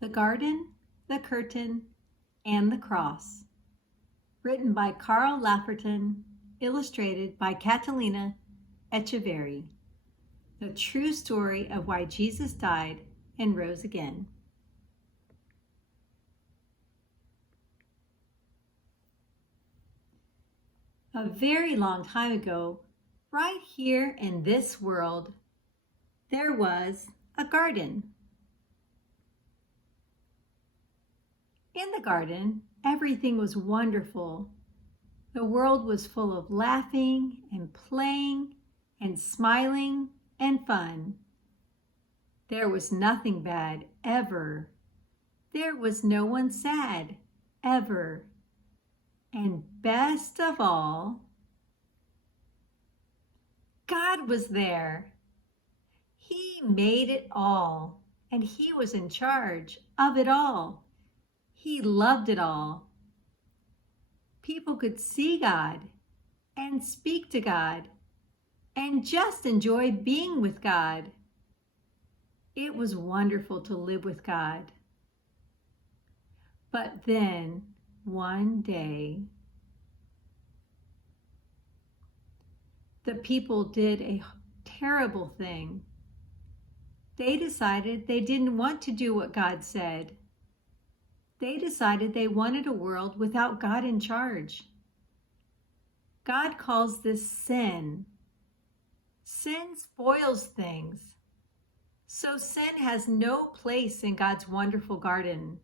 The Garden, the Curtain, and the Cross. Written by Carl Laferton, illustrated by Catalina Echeverri. The true story of why Jesus died and rose again. A very long time ago, right here in this world, there was a garden. In the garden, everything was wonderful. The world was full of laughing and playing and smiling and fun. There was nothing bad ever. There was no one sad ever. And best of all, God was there. He made it all, and He was in charge of it all. He loved it all. People could see God and speak to God and just enjoy being with God. It was wonderful to live with God. But then, one day, the people did a terrible thing. They decided they didn't want to do what God said. They decided they wanted a world without God in charge. God calls this sin. Sin spoils things. So sin has no place in God's wonderful garden.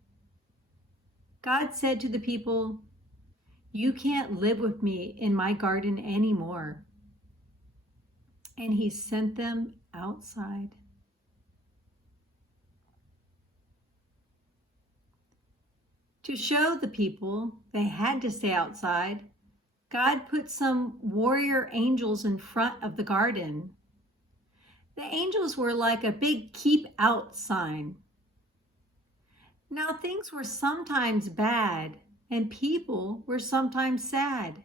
God said to the people, "You can't live with me in my garden anymore." And He sent them outside. To show the people they had to stay outside, God put some warrior angels in front of the garden. The angels were like a big keep out sign. Now things were sometimes bad and people were sometimes sad.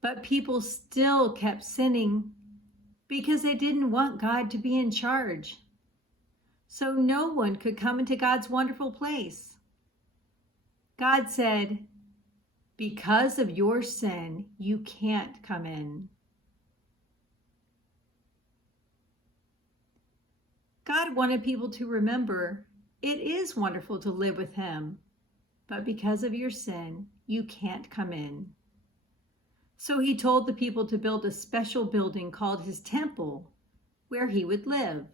But people still kept sinning because they didn't want God to be in charge. So no one could come into God's wonderful place. God said, "Because of your sin, you can't come in." God wanted people to remember it is wonderful to live with Him, but because of your sin, you can't come in. So He told the people to build a special building called His temple, where He would live.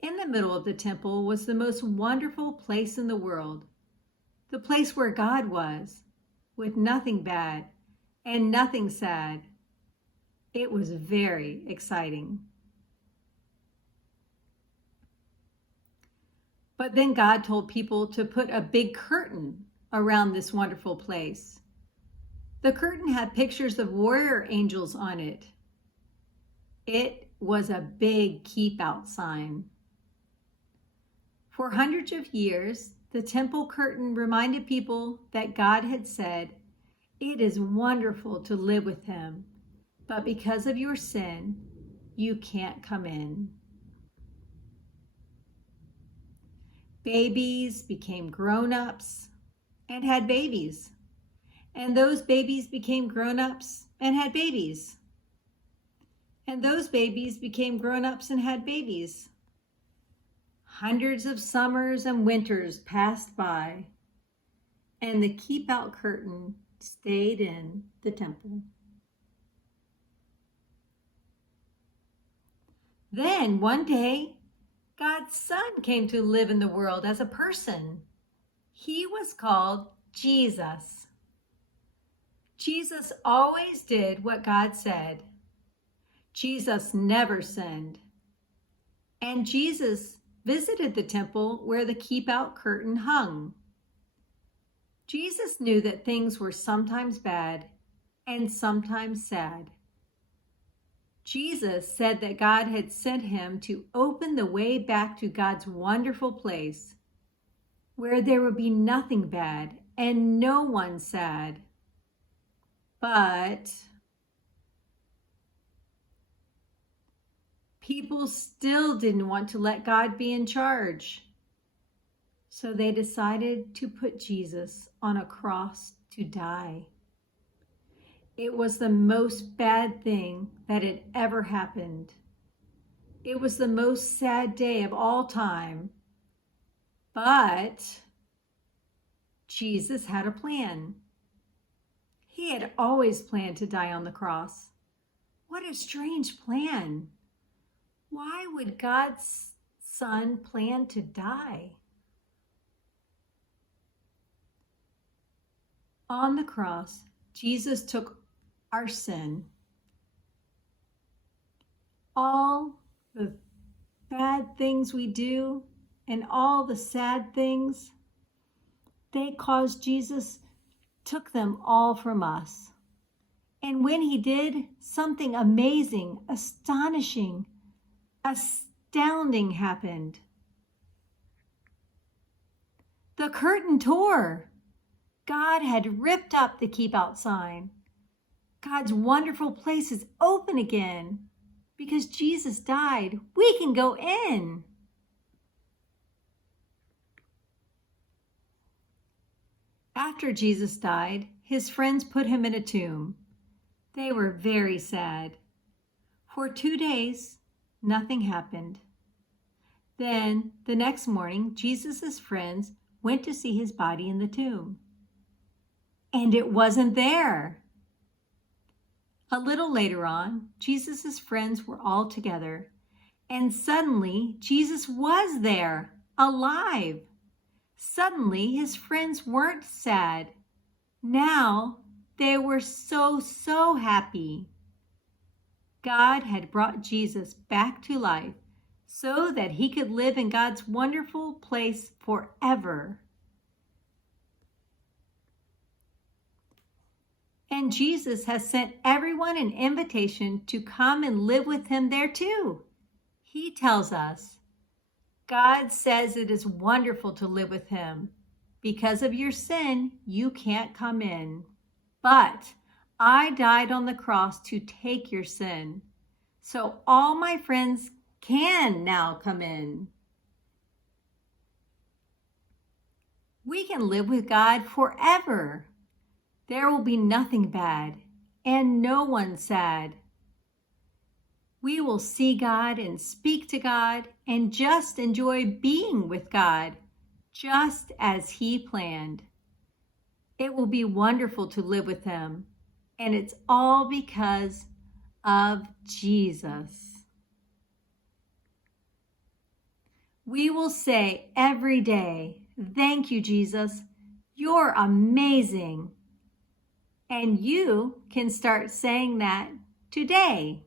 In the middle of the temple was the most wonderful place in the world, the place where God was, with nothing bad and nothing sad. It was very exciting. But then God told people to put a big curtain around this wonderful place. The curtain had pictures of warrior angels on it. It was a big keep out sign. For hundreds of years, the temple curtain reminded people that God had said, "It is wonderful to live with Him, but because of your sin, you can't come in." Babies became grown-ups and had babies. And those babies became grown-ups and had babies. And those babies became grown-ups and had babies. Hundreds of summers and winters passed by, and the keep-out curtain stayed in the temple. Then one day, God's Son came to live in the world as a person. He was called Jesus. Jesus always did what God said. Jesus never sinned. And Jesus visited the temple where the keep-out curtain hung. Jesus knew that things were sometimes bad and sometimes sad. Jesus said that God had sent Him to open the way back to God's wonderful place, where there would be nothing bad and no one sad. But people still didn't want to let God be in charge. So they decided to put Jesus on a cross to die. It was the most bad thing that had ever happened. It was the most sad day of all time. But Jesus had a plan. He had always planned to die on the cross. What a strange plan. Why would God's Son plan to die? On the cross, Jesus took our sin. All the bad things we do and all the sad things, they caused Jesus, took them all from us. And when he did, something amazing, astonishing, astounding happened. The curtain tore. God had ripped up the keep out sign. God's wonderful place is open again. Because Jesus died, we can go in. After Jesus died, his friends put him in a tomb. They were very sad. For 2 days, nothing happened. Then, the next morning, Jesus' friends went to see his body in the tomb. And it wasn't there. A little later on, Jesus' friends were all together, and suddenly Jesus was there, alive. Suddenly his friends weren't sad. Now they were so happy. God had brought Jesus back to life so that he could live in God's wonderful place forever. And Jesus has sent everyone an invitation to come and live with him there too. He tells us, God says it is wonderful to live with him. Because of your sin, you can't come in. But I died on the cross to take your sin. So all my friends can now come in. We can live with God forever. There will be nothing bad and no one sad. We will see God and speak to God and just enjoy being with God, just as he planned. It will be wonderful to live with him, and it's all because of Jesus. We will say every day, thank you, Jesus. You're amazing. And you can start saying that today.